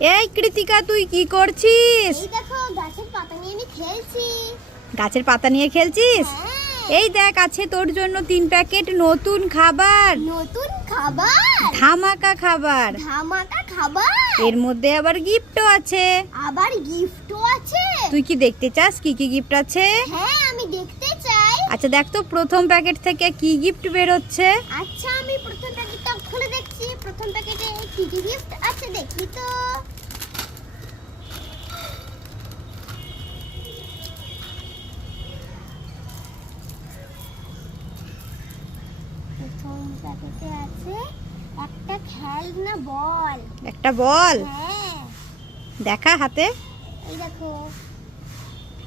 এই কৃতিকা তুই কি করছিস? গাছের পাতা নিয়ে খেলছিস? হ্যাঁ। এই দেখ আছে তোর জন্য তিন প্যাকেট নতুন খাবার। নতুন খাবার? ধামাকা খাবার। ধামাকা খাবার? এর মধ্যে আবার গিফটও আছে। আবার গিফটও আছে? তুই কি দেখতে চাস? কি কি গিফট আছে? হ্যাঁ আমি দেখতে আচ্ছা দেখ তো প্রথম প্যাকেট থেকে কি গিফট বেরোচ্ছে? আচ্ছা আমি প্রথম প্যাকেটটা খুলে দেখছি। প্রথম প্যাকেটে কি কি গিফট আছে দেখি তো? প্রথম প্যাকেটে আছে একটা খেলনা বল। একটা বল? হ্যাঁ। দেখা হাতে। এই দেখো।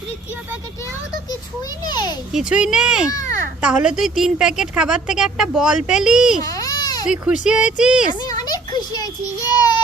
তৃতীয় প্যাকেটেও তো কিছুই নেই। কিছুই নেই? তাহলে তুই তিন প্যাকেট খাবার থেকে একটা বল পেলি? হ্যাঁ। তুই খুশি হয়েছিস? আমি অনেক খুশি হয়েছি ইয়ে।